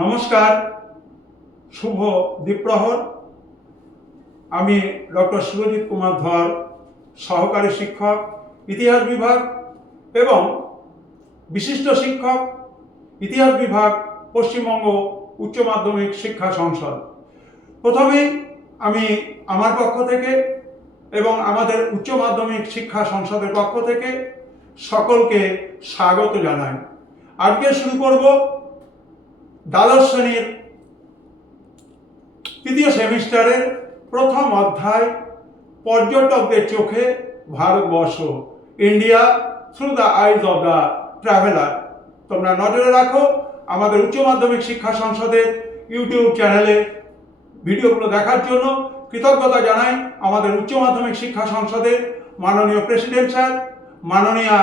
নমস্কার, শুভ দ্বীপ্রহর। আমি ডক্টর সুরজিৎ কুমার ধর, সহকারী শিক্ষক, ইতিহাস বিভাগ এবং বিশিষ্ট শিক্ষক, ইতিহাস বিভাগ, পশ্চিমবঙ্গ উচ্চ মাধ্যমিক শিক্ষা সংসদ। প্রথমেই আমি আমার পক্ষ থেকে এবং আমাদের উচ্চ মাধ্যমিক শিক্ষা সংসদের পক্ষ থেকে সকলকে স্বাগত জানাই। আজকে শুরু করব দ্বাদশ শ্রেণীর তৃতীয় সেমিস্টারের প্রথম অধ্যায়, পর্যটকদের চোখে Bharatvarsha, India through the eyes of the traveller. তোমরা নজরে রাখো, আমাদের উচ্চ মাধ্যমিক শিক্ষা সংসদের ইউটিউব চ্যানেলে ভিডিওগুলো দেখার জন্য কৃতজ্ঞতা জানাই আমাদের উচ্চ মাধ্যমিক শিক্ষা সংসদের মাননীয় প্রেসিডেন্ট স্যার, মাননীয়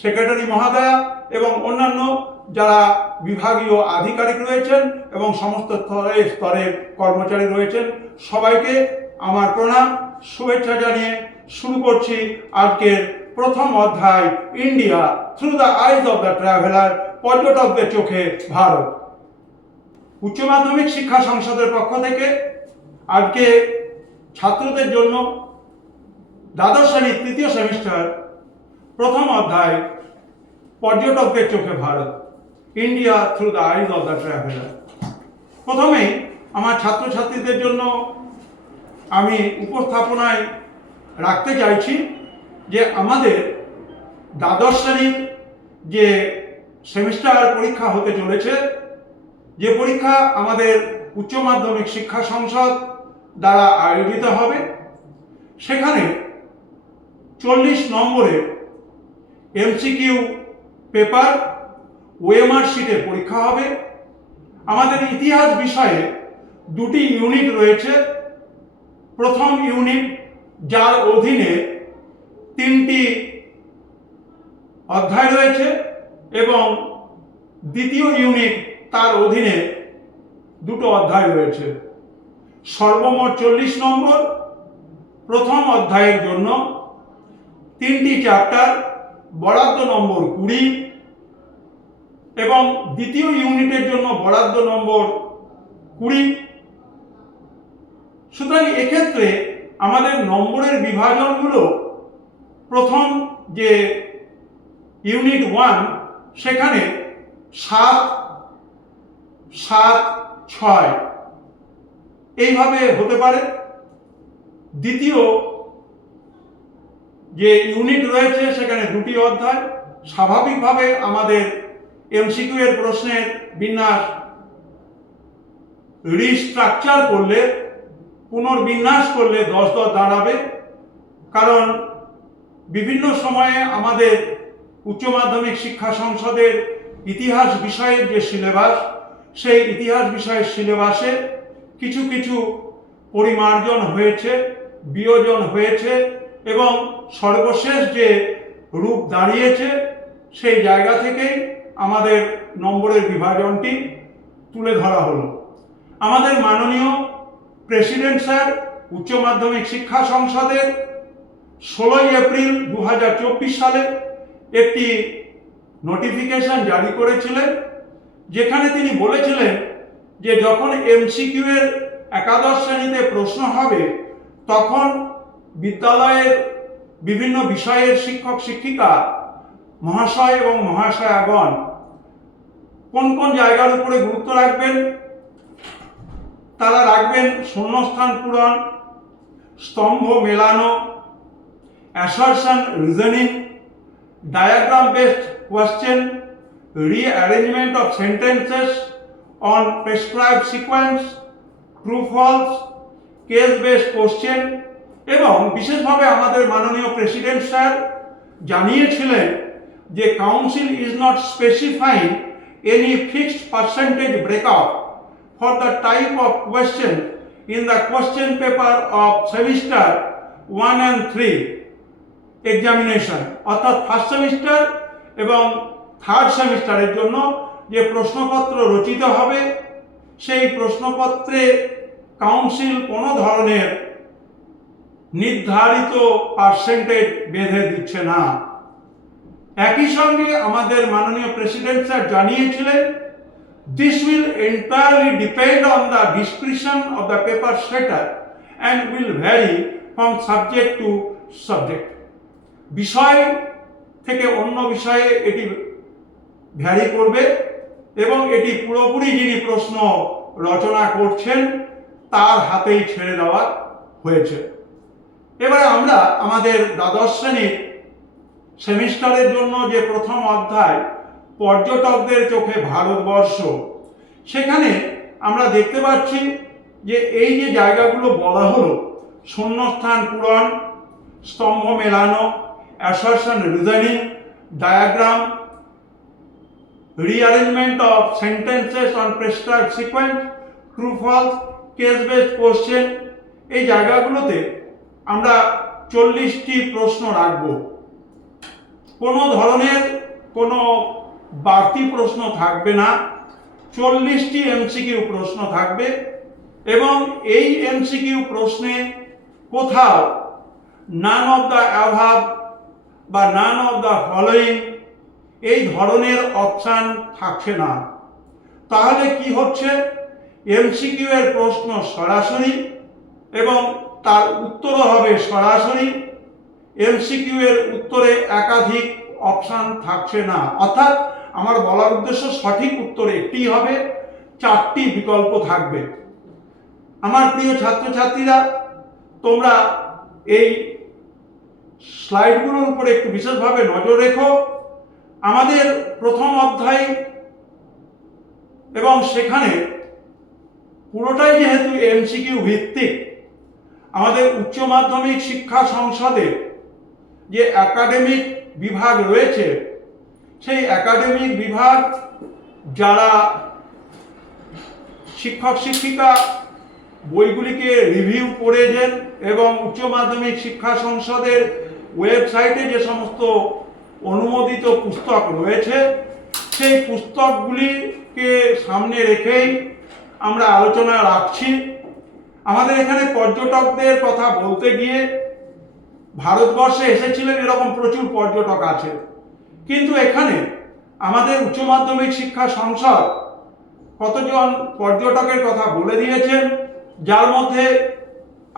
সেক্রেটারি মহোদয়া এবং অন্যান্য যারা বিভাগীয় আধিকারিক রয়েছেন এবং সমস্ত স্তরের কর্মচারী রয়েছেন, সবাইকে আমার প্রণাম, শুভেচ্ছা জানিয়ে শুরু করছি আজকের প্রথম অধ্যায়, India through the eyes of the traveller, পর্যটকদের চোখে ভারত। উচ্চ মাধ্যমিক শিক্ষা সংসদের পক্ষ থেকে আজকে ছাত্রদের জন্য দ্বাদশ শ্রেণীর তৃতীয় সেমিস্টার প্রথম অধ্যায়, পর্যটকদের চোখে Bharat, India through the eyes of the traveller. প্রথমেই আমার ছাত্রছাত্রীদের জন্য আমি উপস্থাপনায় রাখতে চাইছি যে আমাদের দ্বাদশ শ্রেণীর যে সেমিস্টার পরীক্ষা হতে চলেছে, যে পরীক্ষা আমাদের উচ্চ মাধ্যমিক শিক্ষা সংসদ দ্বারা আয়োজিত হবে, সেখানে 40 নম্বরের এমসিকিউ পেপার ওএমআর শিটে পরীক্ষা হবে। আমাদের ইতিহাস বিষয়ে দুটি ইউনিট রয়েছে। প্রথম ইউনিট, যার অধীনে 3টি অধ্যায় রয়েছে, এবং দ্বিতীয় ইউনিট, তার অধীনে 2টো অধ্যায় রয়েছে। সর্বমোট 40 নম্বর। প্রথম অধ্যায়ের জন্য 3টি চ্যাপ্টার, বরাদ্দ নম্বর 20, এবং দ্বিতীয় ইউনিটের জন্য বরাদ্দ নম্বর 20। সুতরাং এক্ষেত্রে আমাদের নম্বরের বিভাজনগুলো, প্রথম যে ইউনিট 1, সেখানে 7, 7, 6 এইভাবে হতে পারে। দ্বিতীয় যে ইউনিট রয়েছে সেখানে 2টি অধ্যায়। স্বাভাবিকভাবে আমাদের এমসিকিউ এর প্রশ্নের বিন্যাস রিস্ট্রাকচার করলে, পুনর্বিন্যাস করলে 10 দাঁড়াবে। কারণ বিভিন্ন সময়ে আমাদের উচ্চ মাধ্যমিক শিক্ষা সংসদের ইতিহাস বিষয়ের যে সিলেবাস, সেই ইতিহাস বিষয়ের সিলেবাসে কিছু কিছু পরিমার্জন হয়েছে, বিয়োজন হয়েছে, এবং সর্বশেষ যে রূপ দাঁড়িয়েছে, সেই জায়গা থেকেই আমাদের নম্বরের বিভাজনটি তুলে ধরা হলো। আমাদের মাননীয় প্রেসিডেন্ট স্যার উচ্চ মাধ্যমিক শিক্ষা সংসদের 16 এপ্রিল 2024 সালে একটি নোটিফিকেশন জারি করেছিলেন, যেখানে তিনি বলেছিলেন যে যখন এমসিকিউ এর একাদশ শ্রেণীতে প্রশ্ন হবে, তখন বিদ্যালয়ের বিভিন্ন বিষয়ের শিক্ষক শিক্ষিকা মহাশয় এবং মহাশয়াগণ কোন কোন জায়গার উপরে গুরুত্ব রাখবেন। তারা রাখবেন শূন্যস্থান পূরণ, স্তম্ভ মেলানো, assertion reasoning, diagram based question, rearrangement of sentences on prescribed sequence, true false, case based question. এবং বিশেষভাবে আমাদের মাননীয় প্রেসিডেন্ট স্যার জানিয়েছিলেন যে council is not specifying any fixed percentage breakup for the type of question in the question paper of semester 1 and 3 examination, অর্থাৎ first semester এবং third সেমিস্টারের জন্য যে প্রশ্নপত্র রচিত হবে, সেই প্রশ্নপত্রে কাউন্সিল কোনো ধরনের নির্ধারিত পার্সেন্টেজ বেঁধে দিচ্ছে না। একই সঙ্গে আমাদের মাননীয় প্রেসিডেন্ট স্যার জানিয়েছিলেন This will entirely depend on the discretion of the paper setter and will vary from subject to subject. বিষয় থেকে অন্য বিষয়ে এটি ভ্যারি করবে এবং এটি পুরোপুরি যিনি প্রশ্ন রচনা করছেন তার হাতেই ছেড়ে দেওয়া হয়েছে। এবারে আমরা আমাদের দ্বাদশ শ্রেণীর সেমিস্টারের জন্য যে প্রথম অধ্যায় পর্যটকদের চোখে ভারতবর্ষ, সেখানে আমরা দেখতে পাচ্ছি যে এই যে জায়গাগুলো বলা হলো, শূন্যস্থান পূরণ, স্তম্ভ মেলানো, assertion reasoning, diagram, rearrangement of sentences on prescribed sequence, true false, case based question, এই জায়গাগুলোতে আমরা 40টি প্রশ্ন রাখব। কোনো ধরনের কোনো বাড়তি প্রশ্ন থাকবে না, 40টি এমসিকিউ প্রশ্ন থাকবে এবং এই এমসিকিউ প্রশ্নে কোথাও নান অফ দ্য অ্যাভাব বা নান অফ দ্য ফলোয়িং এই ধরনের অপশান থাকছে না। তাহলে কি হচ্ছে, এমসিকিউ এর প্রশ্ন সরাসরি এবং তার উত্তরও হবে সরাসরি। এমসিকিউ এর উত্তরে একাধিক অপশান থাকছে না, অর্থাৎ আমার বলার উদ্দেশ্য সঠিক উত্তর একটি হবে, 4টি বিকল্প থাকবে। আমার প্রিয় ছাত্রছাত্রীরা, তোমরা এই স্লাইডগুলোর উপরে একটু বিশেষভাবে নজর রেখো। আমাদের প্রথম অধ্যায় এবং সেখানে পুরোটাই যেহেতু এমসিকিউ ভিত্তিক, আমাদের উচ্চ মাধ্যমিক শিক্ষা সংসদের যে একাডেমিক বিভাগ রয়েছে, সেই একাডেমিক বিভাগ যারা শিক্ষক শিক্ষিকা বইগুলিকে রিভিউ করেছেন এবং উচ্চ মাধ্যমিক শিক্ষা সংসদের ওয়েবসাইটে যে সমস্ত অনুমোদিত পুস্তক রয়েছে, সেই পুস্তকগুলিকে সামনে রেখেই আমরা আলোচনা রাখছি। আমাদের এখানে পর্যটকদের কথা বলতে গিয়ে ভারতবর্ষে এসেছিলেন এরকম প্রচুর পর্যটক আছে, কিন্তু এখানে আমাদের উচ্চ মাধ্যমিক শিক্ষা সংসদ কতজন পর্যটকের কথা বলে দিয়েছেন, যার মধ্যে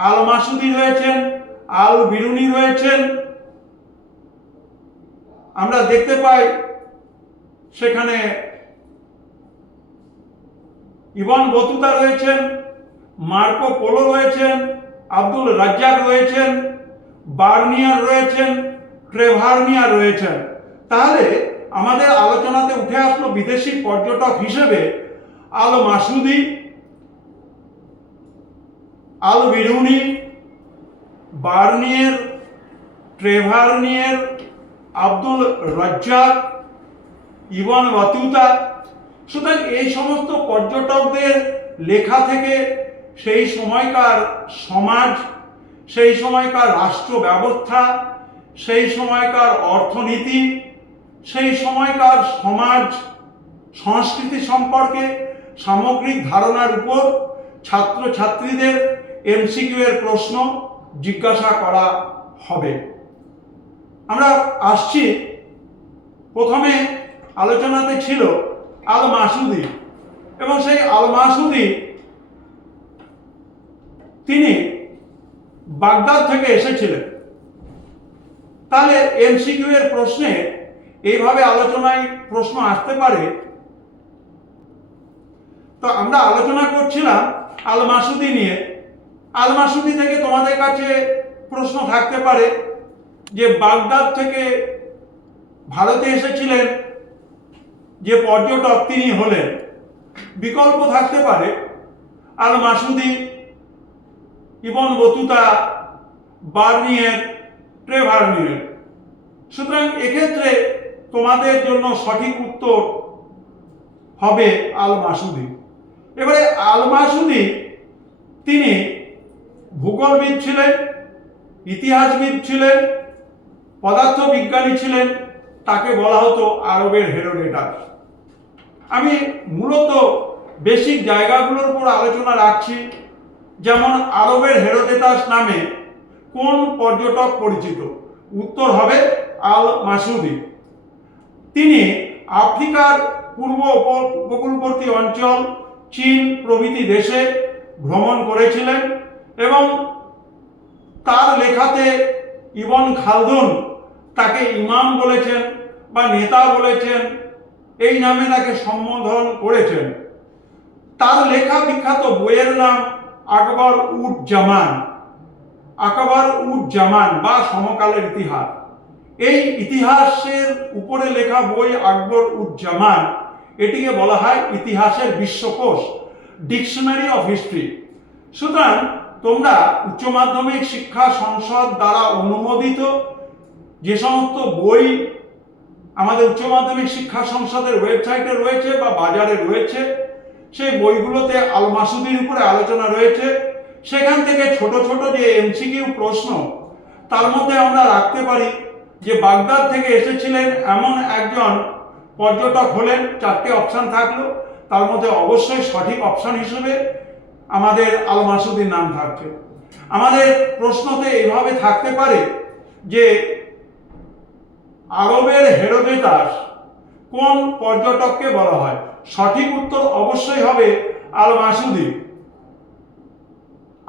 আল মাসুদি রয়েছেন, আল বিরুনি রয়েছেন। আমরা দেখতে পাই সেখানে ইবন বতুতা রয়েছেন, মার্কো পোলো রয়েছেন, আব্দুল রাজ্জাক রয়েছেন, বার্নিয়ার রয়েছেন, ট্রেভার্নিয়ার রয়েছেন। তাহলে আমাদের আলোচনাতে উঠে আসলো বিদেশি পর্যটক হিসেবে Al Masudi, Al Biruni, Bernier, Tavernier, Abdul Razzaq, Ibn Battuta. সুতরাং এই সমস্ত পর্যটকদের লেখা থেকে সেই সময়কার সমাজ, সেই সময়কার রাষ্ট্র ব্যবস্থা, সেই সময়কার অর্থনীতি, সেই সময়কার সমাজ সংস্কৃতি সম্পর্কে সামগ্রিক ধারণার উপর ছাত্রছাত্রীদের এমসিকিউ এর প্রশ্ন জিজ্ঞাসা করা হবে। আমরা আসছি, প্রথমে আলোচনাতে ছিল আল মাসুদি, এবং সেই আল মাসুদি তিনি বাগদাদ থেকে এসেছিলেন। তাহলে এমসিকিউ এর প্রশ্নে এইভাবে আলোচনায় প্রশ্ন আসতে পারে। তো আমরা আলোচনা করছিলাম আল মাসুদি নিয়ে। আল মাসুদি থেকে তোমাদের কাছে প্রশ্ন থাকতে পারে যে বাগদাদ থেকে ভারতে এসেছিলেন যে পর্যটক তিনি হলেন। বিকল্প থাকতে পারে আল মাসুদি, ইবন বতুতা, বার্নিয়ার, ট্রেভার্নিয়ার। সুতরাং এক্ষেত্রে তোমাদের জন্য সঠিক উত্তর হবে আল মাসুদি। এবারে আল মাসুদি তিনি ভূগোলবিদ ছিলেন, ইতিহাসবিদ ছিলেন, পদার্থবিজ্ঞানী ছিলেন। তাকে বলা হতো আরবের হেরোডোটাস। আমি মূলত বেসিক জায়গাগুলোর উপর আলোচনা রাখছি, যেমন আরবের হেরোডোটাস নামে কোন পর্যটক পরিচিত? উত্তর হবে আল মাসুদি। তিনি আফ্রিকার পূর্ব উপকূলবর্তী অঞ্চল, চীন প্রভৃতি দেশে ভ্রমণ করেছিলেন এবং তার লেখাতে ইবন খালদুন তাকে ইমাম বলেছেন বা নেতা বলেছেন, এই নামে তাকে সম্বোধন করেছেন। তার লেখা বিখ্যাত বইয়ের নাম আকবর উদ জামান, আকবর উদ জামান বা সমকালের ইতিহাস। এই ইতিহাসের উপরে লেখা বই আকবর উদ জামান, এটিকে বলা হয় ইতিহাসের বিশ্বকোষ, ডিকশনারি অফ হিস্ট্রি। সুতরাং তোমরা উচ্চ মাধ্যমিক শিক্ষা সংসদ দ্বারা অনুমোদিত যে সমস্ত বই আমাদের উচ্চ মাধ্যমিক শিক্ষা সংসদের ওয়েবসাইটে রয়েছে বা বাজারে রয়েছে, সেই বইগুলোতে আল মাসুদির উপরে আলোচনা রয়েছে। সেখান থেকে ছোট ছোট যে এমসিকিউ প্রশ্ন, তার মধ্যে আমরা রাখতে পারি যে বাগদাদ থেকে এসেছিলেন এমন একজন পর্যটক হলেন, 4টে অপশন থাকলো, তার মধ্যে অবশ্যই সঠিক অপশন হিসেবে আমাদের আল মাসুদির নাম থাকছে। আমাদের প্রশ্নতে এইভাবে থাকতে পারে যে আরবের হেরোডোটাস কোন পর্যটককে বলা হয়? সঠিক উত্তর অবশ্যই হবে আল মাসুদি।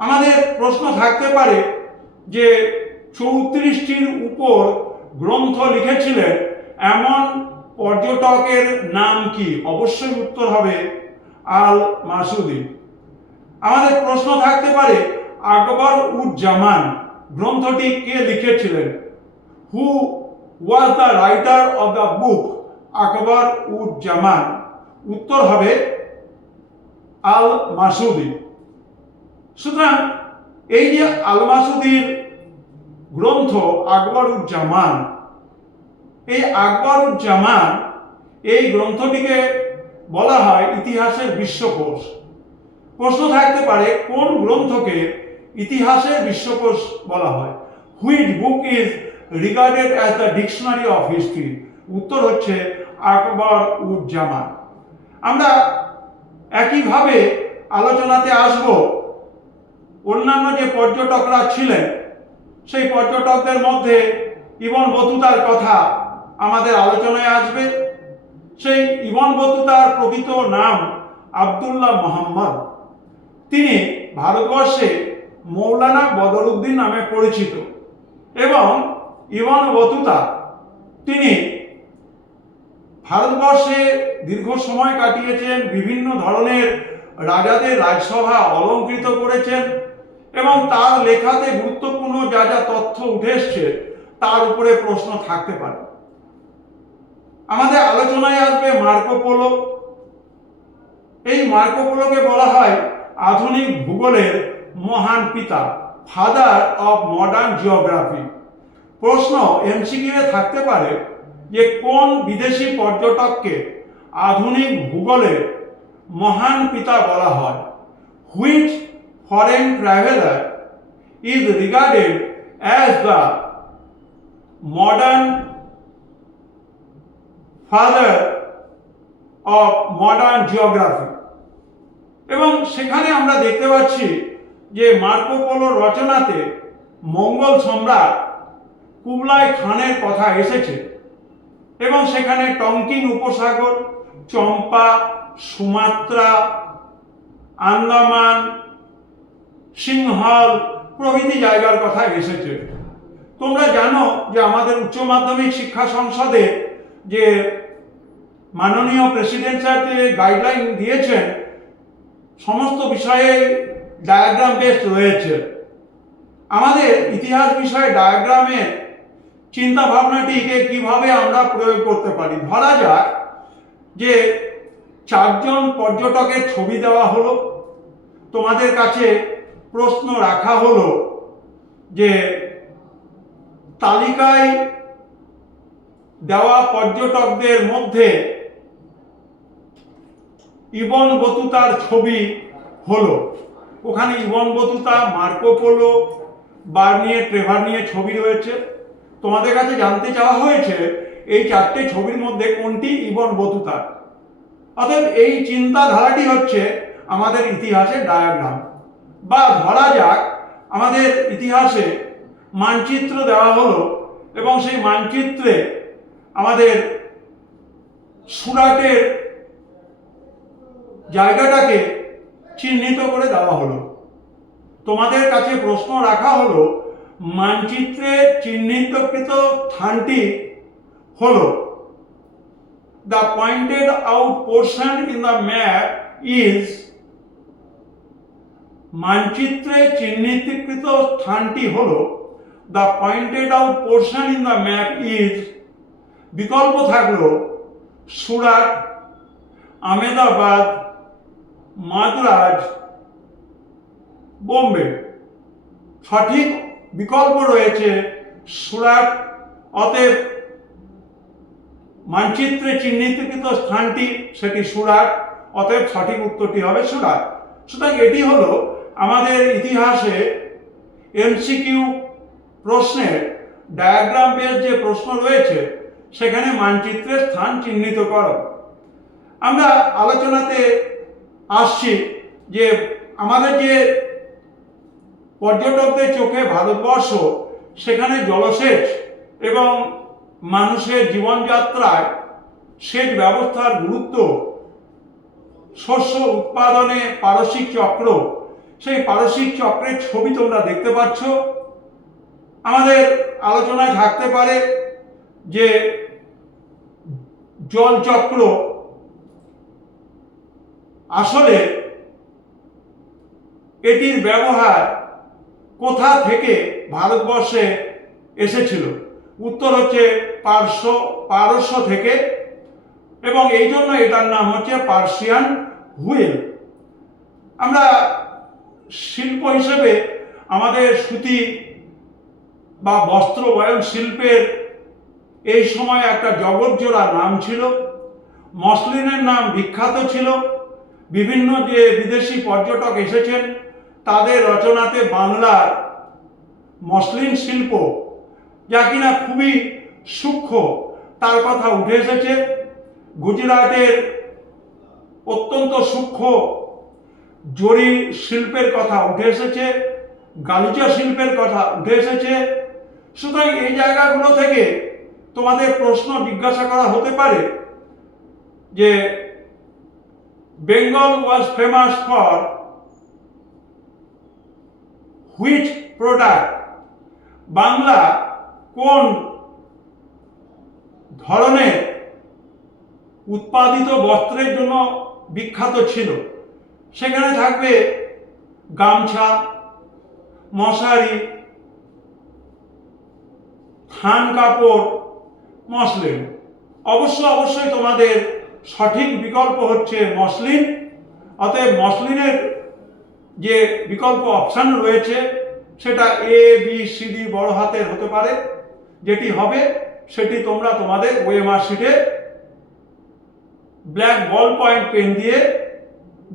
আমাদের প্রশ্ন থাকতে পারে যে 34টির উপর গ্রন্থ লিখেছিলেন এমন পর্যটকের নাম কি? অবশ্যই উত্তর হবে আল মাসুদি। আমাদের প্রশ্ন থাকতে পারে আকবর উদ জামান গ্রন্থটি কে লিখেছিলেন? Who was the writer of the book Akbar ud Zaman? উত্তর হবে আল মাসুদি। সুতরাং এই যে আল মাসুদির গ্রন্থ আকবর উদ জামান, এই আকবর উদ জামান এই গ্রন্থটিকে বলা হয় ইতিহাসের বিশ্বকোষ। প্রশ্ন থাকতে পারে কোন গ্রন্থকে ইতিহাসের বিশ্বকোষ বলা হয়? Which book is regarded as the dictionary of history? উত্তর হচ্ছে আকবর উদ জামান। আমরা একইভাবে আলোচনাতে আসব অন্যান্য যে পর্যটকরা ছিলেন, সেই পর্যটকদের মধ্যে ইবন বতুতার কথা আমাদের আলোচনায় আসবে। সেই ইবন বতুতার প্রকৃত নাম আব্দুল্লাহ মোহাম্মদ। তিনি ভারতবর্ষে মৌলানা বদরুদ্দিন নামে পরিচিত এবং ইবন বতুতা তিনি ভারতবর্ষে দীর্ঘ সময় কাটিয়েছেন, বিভিন্ন ধরনের রাজাদের রাজসভা অলঙ্কৃত করেছেন এবং তার লেখাতে গুরুত্বপূর্ণ যা যা তথ্য উঠে এসছে তার উপরে প্রশ্ন থাকতে পারে। আমাদের আলোচনায় আসবে মার্কো পোলো। এই মার্কো পোলোকে বলা হয় আধুনিক ভূগোলের মহান পিতা, ফাদার অফ মডার্ন জিওগ্রাফি। প্রশ্ন এমসিকিউ এ থাকতে পারে যে কোন বিদেশি পর্যটককে আধুনিক ভূগোলের মহান পিতা বলা হয়? Which foreign traveller is regarded as the modern father of modern geography? এবং সেখানে আমরা দেখতে পাচ্ছি যে মার্কো পোলোর রচনাতে মঙ্গল সম্রাট কুবলাই খানের কথা এসেছে এবং সেখানে টঙ্কিন উপসাগর, চম্পা, সুমাত্রা, আন্দামান, সিংহল প্রভৃতি জায়গার কথা এসেছে। তোমরা জানো যে আমাদের উচ্চ মাধ্যমিক শিক্ষা সংসদে যে মাননীয় প্রেসিডেন্ট স্যার যে গাইডলাইন দিয়েছেন, সমস্ত বিষয়ে ডায়াগ্রাম বেসড রয়েছে। আমাদের ইতিহাস বিষয়ে ডায়াগ্রামের চিন্তা ভাবনাটিকে কিভাবে আমরা প্রয়োগ করতে পারি? ধরা যাক যে 4জন পর্যটকের ছবি দেওয়া হলো, তোমাদের কাছে প্রশ্ন রাখা হলো যে তালিকায় দেওয়া পর্যটকদের মধ্যে ইবন বতুতার ছবি হলো। ওখানে Ibn Battuta, Marco Polo, Bernier, Tavernier ছবি রয়েছে। তোমাদের কাছে জানতে চাওয়া হয়েছে এই 4টে ছবির মধ্যে কোনটি ইবন বতুতার। অতএব এই চিন্তাধারাটি হচ্ছে আমাদের ইতিহাসের ডায়াগ্রাম। বা ধরা যাক আমাদের ইতিহাসে মানচিত্র দেওয়া হলো এবং সেই মানচিত্রে আমাদের সুরাটের জায়গাটাকে চিহ্নিত করে দেওয়া হলো। তোমাদের কাছে প্রশ্ন রাখা হলো, মানচিত্রে চিহ্নিতকৃত স্থানটি হলো, the pointed out portion in the map is, মানচিত্রে চিহ্নিতকৃত স্থানটি হলো the pointed out portion in the map is, বিকল্প থাকলো সুরাট, আহমেদাবাদ, মাদ্রাজ, বোম্বে। সঠিক বিকল্প রয়েছে সুরাট। অতএব মানচিত্রে চিহ্নিতকৃত স্থানটি সেটি সুরাট, অতএব সঠিক উত্তরটি হবে সুরাট। সুতরাং এটি হলো আমাদের ইতিহাসে এমসিকিউ প্রশ্নের ডায়াগ্রাম বেস যে প্রশ্ন রয়েছে সেখানে মানচিত্রের স্থান চিহ্নিত করো। আমরা আলোচনাতে আসছি যে আমাদের যে পর্যটকদের চোখে ভারতবর্ষ, সেখানে জলসেচ এবং মানুষের জীবনযাত্রায় সেচ ব্যবস্থার গুরুত্ব, শস্য উৎপাদনে পারসিক চক্র, সেই পারসিক চক্রের ছবি তোমরা দেখতে পাচ্ছ। আমাদের আলোচনায় থাকতে পারে যে জলচক্র আসলে এটির ব্যবহার কোথা থেকে ভারতবর্ষে এসেছিল। উত্তর হচ্ছে পারস্য থেকে, এবং এই জন্য এটার নাম হচ্ছে পার্সিয়ান হুইল। আমরা শিল্প হিসেবে আমাদের সুতি বা বস্ত্র বয়ন শিল্পের এই সময় একটা জগৎজোড়া নাম ছিল। মসলিনের নাম বিখ্যাত ছিল। বিভিন্ন যে বিদেশি পর্যটক এসেছেন তাদের রচনাতে বাংলার মসলিন শিল্প, যা কিনা খুবই সূক্ষ্ম, তার কথা উঠে এসেছে। গুজরাটের অত্যন্ত সূক্ষ্ম জরি শিল্পের কথা উঠে এসেছে, গালিচা শিল্পের কথা উঠে এসেছে। সুতরাং এই জায়গাগুলো থেকে তোমাদের প্রশ্ন জিজ্ঞাসা করা হতে পারে যে Bengal was famous for which product, Bangla কোন ধরনের উৎপাদিত বস্ত্রের জন্য বিখ্যাত ছিল। সেখানে থাকবে গামছা, মশারি, থান কাপড়, মসলিন। অবশ্যই তোমাদের সঠিক বিকল্প হচ্ছে মসলিন। অতএব মসলিনের যে বিকল্প অপশন রয়েছে সেটা এ বি সি ডি বড় হাতের হতে পারে। যেটি হবে সেটি তোমরা তোমাদের ওএমআর শিটে ব্ল্যাক বল পয়েন্ট পেন দিয়ে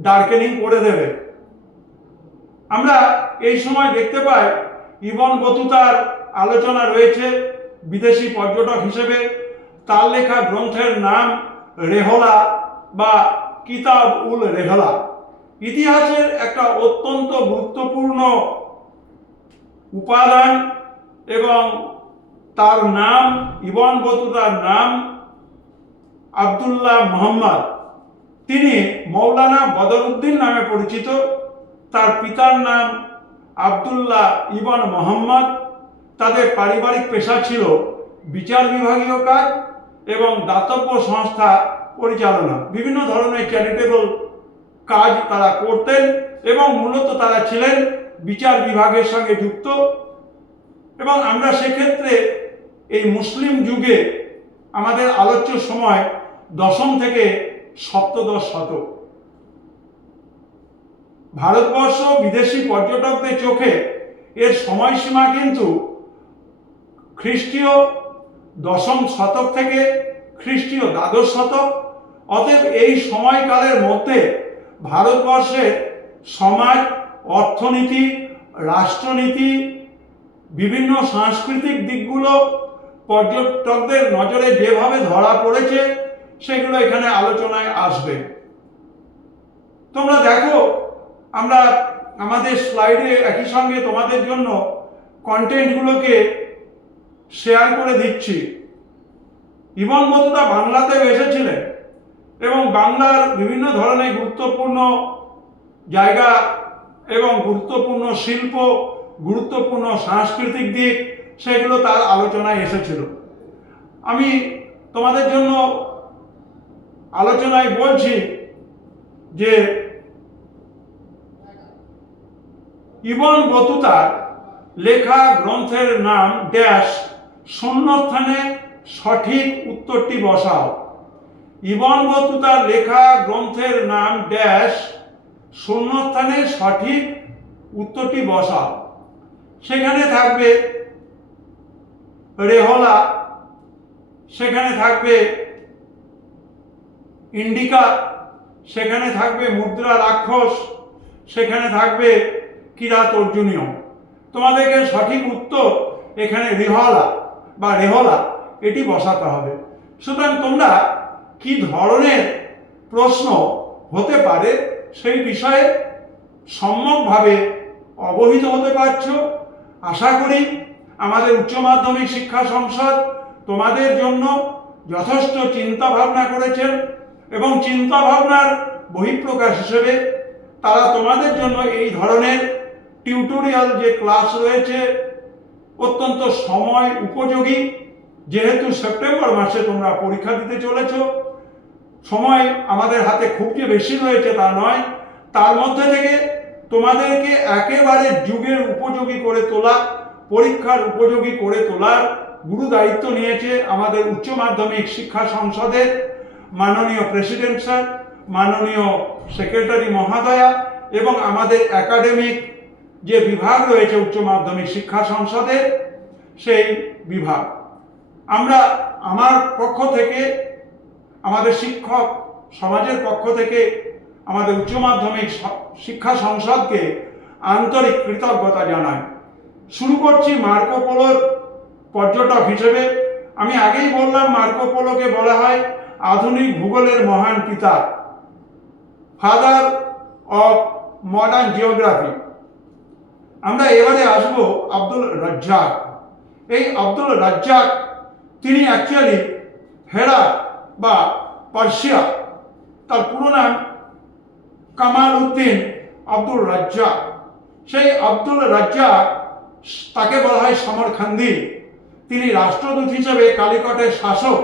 ডার্কেনিং করে দেবে। আমরা এই সময় দেখতে পাই ইবন বতুতার আলোচনা রয়েছে বিদেশি পর্যটক হিসেবে। তার লেখা গ্রন্থের নাম রেহলা বা কিতাব উল রেহলা। ইতিহাসের একটা অত্যন্ত গুরুত্বপূর্ণ উপাদান, এবং তার নাম, ইবন বতুতার নাম আব্দুল্লাহ মোহাম্মদ। তিনি মৌলানা বদরউদ্দিন নামে পরিচিত। তার পিতার নাম আব্দুল্লাহ ইবন মোহাম্মদ। তাদের পারিবারিক পেশা ছিল বিচার বিভাগীয় কাজ এবং দাতব্য সংস্থা পরিচালনা। বিভিন্ন ধরনের চ্যারিটেবল কাজ তারা করতেন এবং মূলত তারা ছিলেন বিচার বিভাগের সঙ্গে যুক্ত। এবং আমরা সেক্ষেত্রে এই মুসলিম যুগে আমাদের আলোচ্য সময় দশম থেকে সপ্তদশ শতক। ভারতবর্ষ বিদেশি পর্যটকদের চোখে এর সময়সীমা কিন্তু খ্রিস্টীয় দশম শতক থেকে খ্রিস্টীয় দ্বাদশ শতক। অতএব এই সময়কালের মধ্যে ভারতবর্ষের সমাজ, অর্থনীতি, রাষ্ট্রনীতি, বিভিন্ন সাংস্কৃতিক দিকগুলো পর্যটকদের নজরে যেভাবে ধরা পড়েছে সেগুলো এখানে আলোচনায় আসবে। তোমরা দেখো, আমরা আমাদের স্লাইডে একই সঙ্গে তোমাদের জন্য কন্টেন্টগুলোকে শেয়ার করে দিচ্ছি। ইবন বতুতা বাংলাতেও এসেছিলেন এবং বাংলার বিভিন্ন ধরনের গুরুত্বপূর্ণ জায়গা এবং গুরুত্বপূর্ণ শিল্প, গুরুত্বপূর্ণ সাংস্কৃতিক দিক, সেগুলো তার আলোচনায় এসেছিল। আমি তোমাদের জন্য আলোচনায় বলছি যে ইবন বতুতার লেখা গ্রন্থের নাম ড্যাশ, শূন্যস্থানে সঠিক উত্তরটি বসাও। ইবন বতুতার লেখা গ্রন্থের নাম ড্যাশ, শূন্যস্থানে সঠিক উত্তরটি বসাও। সেখানে থাকবে রেহলা, সেখানে থাকবে ইন্ডিকা, সেখানে থাকবে মুদ্রা রাক্ষস, সেখানে থাকবে কিরাত অর্জুনীয়। তোমাদেরকে সঠিক উত্তর এখানে রেহলা এটি বসাতে হবে। সুতরাং তোমরা কি ধরনের প্রশ্ন হতে পারে সেই বিষয়ে সম্যকভাবে অবহিত হতে পারছ। আশা করি আমাদের উচ্চ মাধ্যমিক শিক্ষা সংসদ তোমাদের জন্য যথেষ্ট চিন্তা ভাবনা করেছেন এবং চিন্তা ভাবনার বহিঃপ্রকাশ হিসেবে তারা তোমাদের জন্য এই ধরনের টিউটোরিয়াল যে ক্লাস রয়েছে অত্যন্ত সময় উপযোগী। যেহেতু সেপ্টেম্বর মাসে তোমরা পরীক্ষা দিতে চলেছ, সময় আমাদের হাতে খুব যে বেশি রয়েছে তা নয়, তার মধ্যে থেকে তোমাদেরকে একেবারে যুগের উপযোগী করে তোলা, পরীক্ষার উপযোগী করে তোলার গুরু দায়িত্ব নিয়েছে আমাদের উচ্চ মাধ্যমিক শিক্ষা সংসদের মাননীয় প্রেসিডেন্ট স্যার, মাননীয় সেক্রেটারি মহোদয়া এবং আমাদের একাডেমিক যে বিভাগ রয়েছে উচ্চ মাধ্যমিক শিক্ষা সংসদের সেই বিভাগ। আমরা আমার পক্ষ থেকে, আমাদের শিক্ষক সমাজের পক্ষ থেকে আমাদের উচ্চ মাধ্যমিক শিক্ষা সংসদকে আন্তরিক কৃতজ্ঞতা জানাই। শুরু করছি মার্কো পোলোর পর্যটক হিসেবে। আমি আগেই বললাম মার্কো পোলোকে বলা হয় আধুনিক ভূগোলের মহান পিতা, ফাদার অফ মডার্ন জিওগ্রাফি। আমরা এবারে আসবো আব্দুল রাজ্জাক। এই আব্দুল রাজ্জাক তিনি অ্যাকচুয়ালি হেরাত বা পার্সিয়া, তার পুরো নাম কামাল উদ্দিন আব্দুল রাজ্জাক। সেই আব্দুল রাজ্জাক, তাকে বলা হয় সমরখান্দি। তিনি রাষ্ট্রদূত হিসেবে কালিকটের শাসক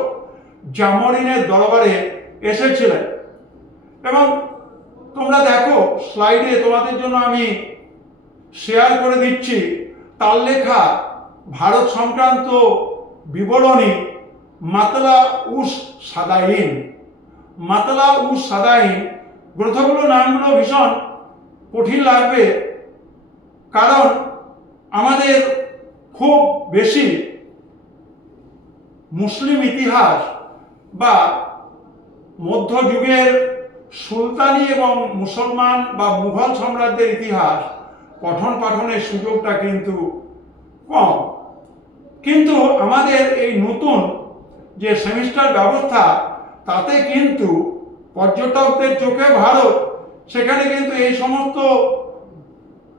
জামরিনের দরবারে এসেছিলেন। এবং তোমরা দেখো স্লাইডে তোমাদের জন্য আমি শেয়ার করে দিচ্ছি তার লেখা ভারত সংক্রান্ত বিবরণী মাতলা উস সাদাইন। মাতলা উস সাদাইন গ্রন্থগুলোর নামগুলো ভীষণ কঠিন লাগবে, কারণ আমাদের খুব বেশি মুসলিম ইতিহাস বা মধ্যযুগের সুলতানি এবং মুসলমান বা মুঘল সাম্রাজ্যের ইতিহাস পঠন পাঠনের সুযোগটা কিন্তু কম। কিন্তু আমাদের এই নতুন যে সেমিস্টার ব্যবস্থা, তাতে কিন্তু পর্যটকদের চোখে ভারত, সেখানে কিন্তু এই সমস্ত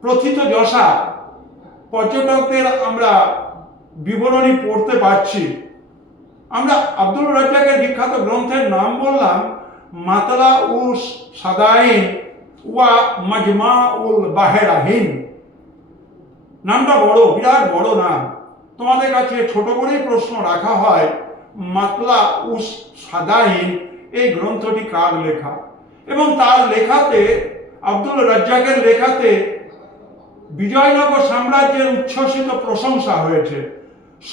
প্রথিতযশা পর্যটকদের আমরা বিবরণী পড়তে পারছি। আমরা আব্দুল রাজ্জাকের বিখ্যাত গ্রন্থের নাম বললাম মাতলা উস সাদাইন ওয়া মাজমা উল বাহেরাহিন। নামটা বড়, বিরাট বড় নাম। তোমাদের কাছে ছোট করেই প্রশ্ন রাখা হয়, মাতলা উস সাদাইন এই গ্রন্থটি কার লেখা? এবং তার লেখাতে, আব্দুল রাজ্জাকের লেখাতে বিজয়নগর সাম্রাজ্যের উচ্ছ্বসিত প্রশংসা হয়েছে।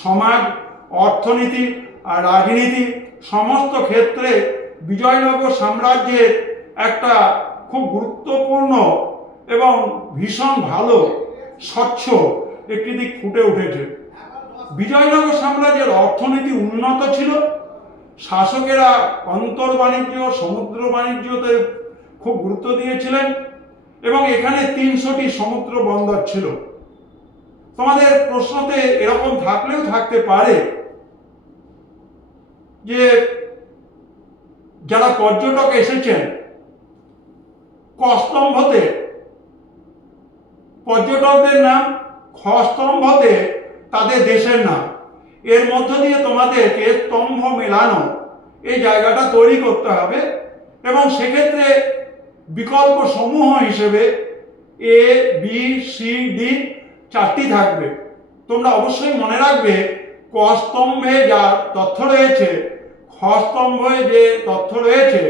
সমাজ, অর্থনীতি আর রাজনীতি সমস্ত ক্ষেত্রে বিজয়নগর সাম্রাজ্যের একটা খুব গুরুত্বপূর্ণ এবং ভীষণ ভালো স্বচ্ছ একটি দিক ফুটে উঠেছে। বিজয়নগর সাম্রাজ্যের অর্থনীতি উন্নত ছিল। শাসকেরা অন্তর বাণিজ্য, সমুদ্র বাণিজ্যতে খুব গুরুত্ব দিয়েছিলেন এবং এখানে 300টি সমুদ্র বন্দর ছিল। তোমাদের প্রশ্নতে এরকম থাকলেও থাকতে পারে যে যারা পর্যটক এসেছেন কস্তম্ভতে, পর্যটকদের নাম, খস্তম্ভতে তাদের দেশের নাম। এর মধ্য দিয়ে তোমাদেরকে স্তম্ভ মেলানো এই জায়গাটা তৈরি করতে হবে, এবং সেক্ষেত্রে বিকল্প সমূহ হিসেবে এ বি সি ডি চারটি থাকবে। তোমরা অবশ্যই মনে রাখবে ক স্তম্ভে যা তথ্য রয়েছে খ স্তম্ভে যে তথ্য রয়েছে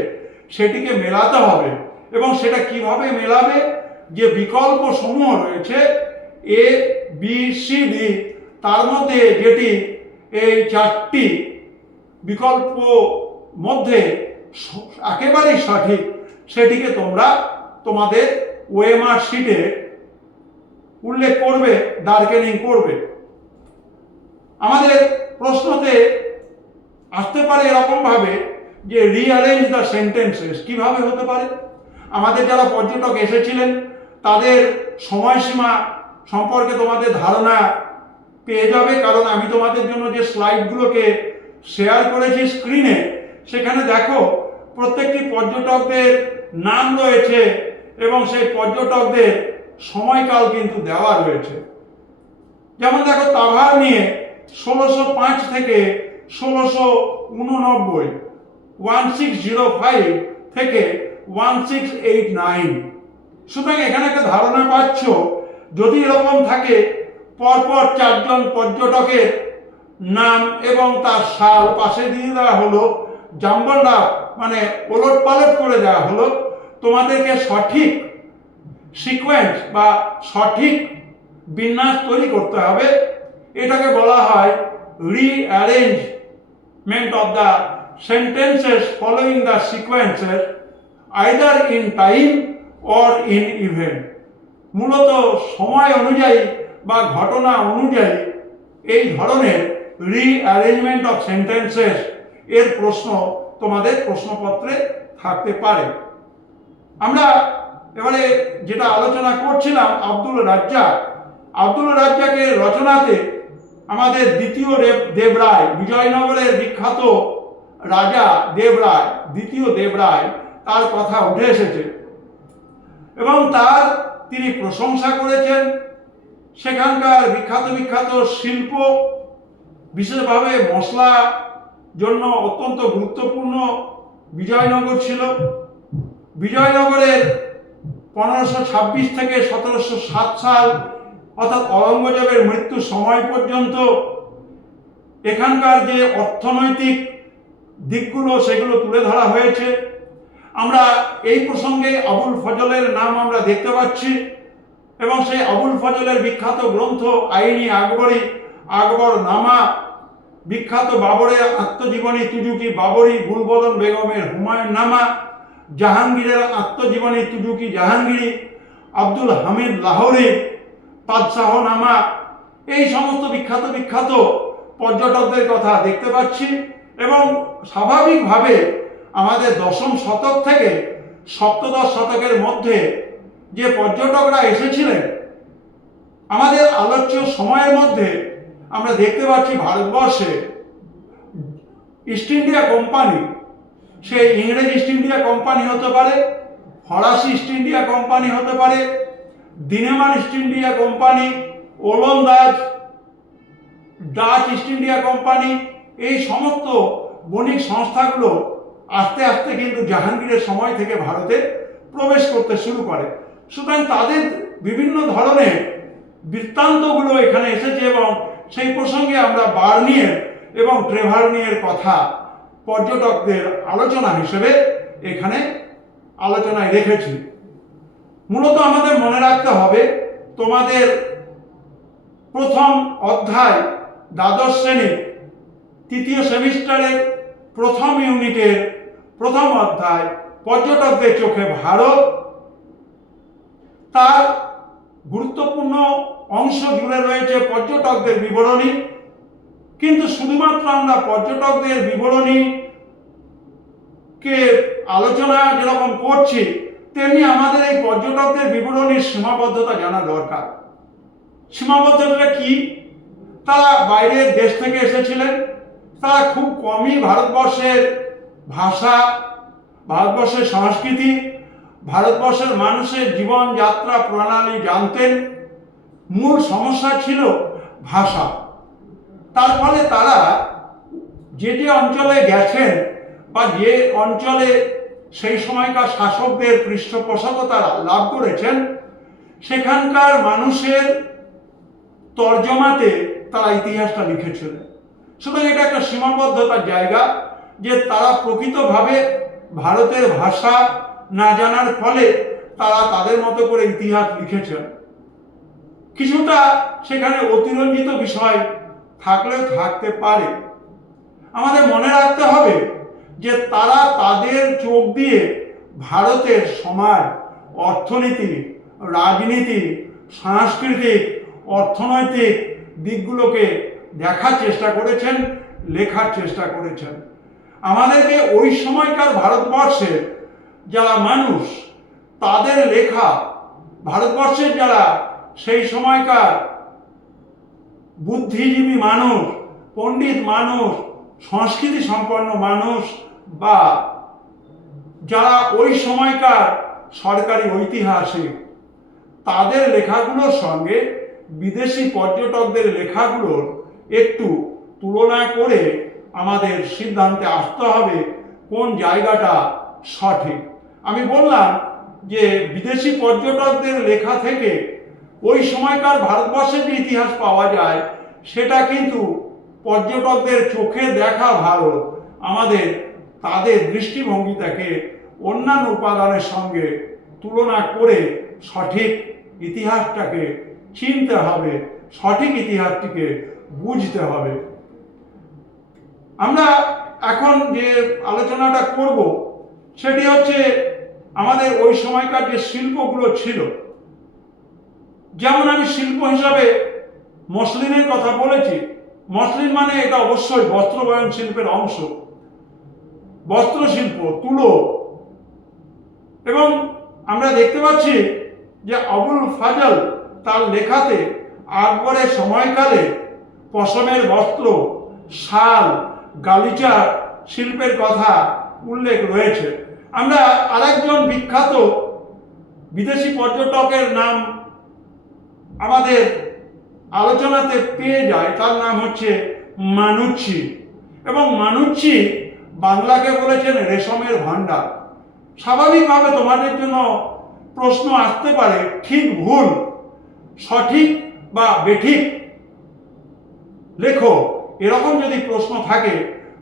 সেটিকে মেলাতে হবে। এবং সেটা কিভাবে মেলাবে? যে বিকল্প সমূহ রয়েছে এ বি সি ডি, তার মধ্যে যেটি এই চারটি বিকল্প মধ্যে একেবারেই সঠিক সেটিকে তোমরা তোমাদের ওএমআর শিটে উল্লেখ করবে, ডার্কেনিং করবে। আমাদের প্রশ্নতে আসতে পারে এরকম ভাবে যে রিঅ্যারেঞ্জ দ্য সেন্টেন্সেস কিভাবে হতে পারে। আমাদের যারা পর্যটক এসেছিলেন তাদের সময়সীমা সম্পর্কে তোমাদের ধারণা পেয়ে যাবে, কারণ আমি তোমাদের জন্য যে স্লাইডগুলোকে শেয়ার করেছি স্ক্রিনে, সেখানে দেখো প্রত্যেকটি পর্যটকদের নাম রয়েছে এবং সেই পর্যটকদের সময়কাল কিন্তু দেওয়া রয়েছে। যেমন দেখো তাভার নিয়ে 1605 থেকে 1689, 1605 থেকে 1689। সুতরাং এখানে একটা ধারণা পাচ্ছ, যদি এরকম থাকে পরপর চারজন পর্যটকের নাম এবং তার সাল পাশে দিয়ে দেওয়া হলো, জাম্বলরা মানে ওলট পালট করে দেওয়া হলো, তোমাদেরকে সঠিক সিকোয়েন্স বা সঠিক বিন্যাস তৈরি করতে হবে। এটাকে বলা হয় rearrangement of the sentences following the sequences either in time or in event. মূলত সময় অনুযায়ী বা ঘটনা অনুযায়ী এই ধরনের রিঅ্যারেঞ্জমেন্ট অফ সেন্টেন্সেস এর প্রশ্ন তোমাদের প্রশ্নপত্রে থাকতে পারে। আমরা এবারে যেটা আলোচনা করছিলাম আব্দুল রাজ্জাকের রচনাতে আমাদের দ্বিতীয় দেবরায়, বিজয়নগরের বিখ্যাত রাজা দেবরায়, দ্বিতীয় দেবরায়, তার কথা উঠে এসেছে এবং তিনি প্রশংসা করেছেন। সেখানকার বিখ্যাত শিল্প, বিশেষভাবে মশলা জন্য অত্যন্ত গুরুত্বপূর্ণ বিজয়নগর ছিল। বিজয়নগরের 1526 থেকে 1707 সাল অর্থাৎ অরঙ্গজেবের মৃত্যুর সময় পর্যন্ত এখানকার যে অর্থনৈতিক দিকগুলো সেগুলো তুলে ধরা হয়েছে। আমরা এই প্রসঙ্গে আবুল ফজলের নাম আমরা দেখতে পাচ্ছি এবং সেই আবুল ফজলের বিখ্যাত গ্রন্থ আইনি আকবরী, আকবরনামা, বিখ্যাত বাবরের আত্মজীবনী তুজুকি বাবরি, গুলবদন বেগমের হুমায়ুননামা, জাহাঙ্গীরের আত্মজীবনী তুজুকি জাহাঙ্গীরি, আব্দুল হামিদ লাহোরীর পাদশাহনামা, এই সমস্ত বিখ্যাত পর্যটকদের কথা দেখতে পাচ্ছি। এবং স্বাভাবিকভাবে আমাদের দশম শতক থেকে সপ্তদশ শতকের মধ্যে যে পর্যটকরা এসেছিলেন, আমাদের আলোচ্য সময়ের মধ্যে আমরা দেখতে পাচ্ছি ভারতবর্ষে ইস্ট ইন্ডিয়া কোম্পানি, সেই ইংরেজ ইস্ট ইন্ডিয়া কোম্পানি হতে পারে, ফরাসি ইস্ট ইন্ডিয়া কোম্পানি হতে পারে, দিনেমান ইস্ট ইন্ডিয়া কোম্পানি, ওলন্দাজ, ডাচ ইস্ট ইন্ডিয়া কোম্পানি, এই সমস্ত বণিক সংস্থাগুলো আস্তে আস্তে কিন্তু জাহাঙ্গীরের সময় থেকে ভারতে প্রবেশ করতে শুরু করে। সুতরাং তাদের বিভিন্ন ধরনের বৃত্তান্তগুলো এখানে এসেছে এবং সেই প্রসঙ্গে আমরা বার্নিয়ার এবং ট্রেভার্নিয়ার কথা পর্যটকদের আলোচনা হিসেবে এখানে আলোচনায় রেখেছি। মূলত আমাদের মনে রাখতে হবে, তোমাদের প্রথম অধ্যায় দ্বাদশ শ্রেণীর তৃতীয় সেমিস্টারের প্রথম ইউনিটের প্রথম অধ্যায় পর্যটকদের চোখে ভারত, তার গুরুত্বপূর্ণ অংশ জুড়ে রয়েছে পর্যটকদের বিবরণী। কিন্তু শুধুমাত্র আমরা পর্যটকদের বিবরণী কে আলোচনা যেরকম করছি, তেমনি আমাদের এই পর্যটকদের বিবরণীর সীমাবদ্ধতা জানা দরকার। সীমাবদ্ধতাটা কি? তারা বাইরের দেশ থেকে এসেছিলেন, তারা খুব কমই ভারতবর্ষের ভাষা, ভারতবর্ষের সংস্কৃতি, ভারতবর্ষের মানুষের জীবনযাত্রা প্রণালী জানতেন। মূল সমস্যা ছিল ভাষা। তার ফলে তারা যে অঞ্চলে গেছেন বা যে অঞ্চলে সেই সময়কার শাসকদের পৃষ্ঠপোষকতা লাভ করেছেন, সেখানকার মানুষের তর্জমাতে তারা ইতিহাসটা লিখেছিলেন। সুতরাং এটা একটা সীমাবদ্ধতার জায়গা যে তারা প্রকৃতভাবে ভারতের ভাষা না জানার ফলে তারা তাদের মতো করে ইতিহাস লিখেছেন। কিছুটা সেখানে অতিরঞ্জিত বিষয় থাকলেও থাকতে পারে। আমাদের মনে রাখতে হবে যে তারা তাদের চোখ দিয়ে ভারতের সমাজ, অর্থনীতি, রাজনীতি, সাংস্কৃতিক, অর্থনৈতিক দিকগুলোকে দেখার চেষ্টা করেছেন, লেখার চেষ্টা করেছেন। আমাদেরকে ওই সময়কার ভারতবর্ষের যারা মানুষ, তাদের লেখা, ভারতবর্ষের যারা সেই সময়কার বুদ্ধিজীবী মানুষ, পণ্ডিত মানুষ, সংস্কৃতি সম্পন্ন মানুষ, বা যারা ওই সময়কার সরকারি ঐতিহাসিক, তাদের লেখাগুলোর সঙ্গে বিদেশি পর্যটকদের লেখাগুলোর একটু তুলনা করে আমাদের সিদ্ধান্তে আসতে হবে কোন জায়গাটা সঠিক। আমি বললাম যে বিদেশি পর্যটকদের লেখা থেকে ওই সময়কার ভারতবর্ষের যে ইতিহাস পাওয়া যায়, সেটা কিন্তু পর্যটকদের চোখে দেখা ভারত আমাদের তাদের দৃষ্টিভঙ্গিটাকে অন্যান্য উপাদানের সঙ্গে তুলনা করে সঠিক ইতিহাসটাকে চিনতে হবে, সঠিক ইতিহাসটিকে বুঝতে হবে। আমরা এখন যে আলোচনাটা করব সেটি হচ্ছে আমাদের ওই সময়কার যে শিল্পগুলো ছিল। যেমন আমি শিল্প হিসাবে মসলিনের কথা বলেছি। মসলিন মানে এটা অবশ্যই বস্ত্রবয়ন শিল্পের অংশ, বস্ত্রশিল্প, তুলো। এবং আমরা দেখতে পাচ্ছি যে আবুল ফাজল তার লেখাতে আকবরের সময়কালে পশমের বস্ত্র, শাল, গালিচা শিল্পের কথা উল্লেখ রয়েছে। আমরা আরেকজন বিখ্যাত বিদেশি পর্যটকের নাম আমাদের আলোচনাতে পেয়ে যায়, তার নাম হচ্ছে মানুচ্চি। এবং মানুচ্চি বাংলাকে বলেছেন রেশমের ভান্ডার। স্বাভাবিকভাবে তোমাদের জন্য প্রশ্ন আসতে পারে, ঠিক ভুল, সঠিক বা বেঠিক লেখো। এরকম যদি প্রশ্ন থাকে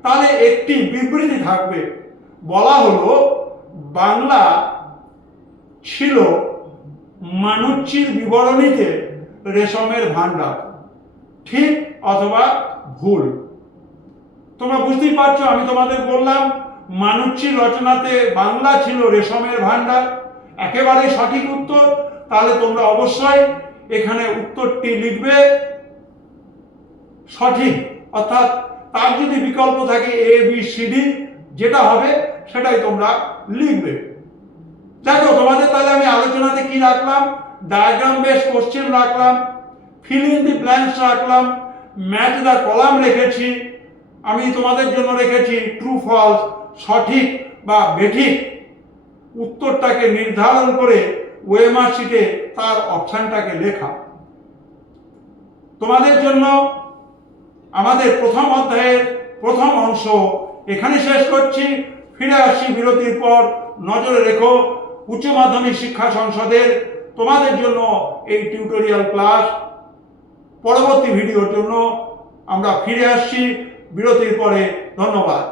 তাহলে একটি বিবৃতি থাকবে। বলা হলো বাংলা ছিল মানুচ্চির বিবরণীতে রেশমের ভান্ডার। ঠিক অথবা ভুল? তোমরা বুঝতেই পারছো, আমি তোমাদের বললাম মানুচ্চির রচনাতে বাংলা ছিল রেশমের ভান্ডার। একেবারেই সঠিক উত্তর। তাহলে তোমরা অবশ্যই এখানে উত্তরটি লিখবে সঠিক, অর্থাৎ তার যদি বিকল্প থাকে এ বি সি ডি, যেটা হবে সেটাই তোমরা লিখবে। দেখো তোমাদের তাহলে আমি আলোচনাতে কি রাখলাম, ডায়াগ্রাম বেস কোশ্চেন রাখলাম, ফিল ইন দি ব্ল্যাঙ্কস রাখলাম, ম্যাচ দ্য কলাম রেখেছি, আমি তোমাদের জন্য রেখেছি ট্রু ফলস, সঠিক বা বেঠিক উত্তরটাকে নির্ধারণ করে ওএমআর শিটে তার অপশনটাকে লেখা। তোমাদের জন্য আমাদের প্রথম অধ্যায়ের প্রথম অংশ এখানে শেষ করছি। ফিরে আসছি বিরতির পর। নজরে রেখো উচ্চ মাধ্যমিক শিক্ষা সংসদের তোমাদের জন্য এই টিউটোরিয়াল ক্লাস। পরবর্তী ভিডিওর জন্য আমরা ফিরে আসছি বিরতির পরে। ধন্যবাদ।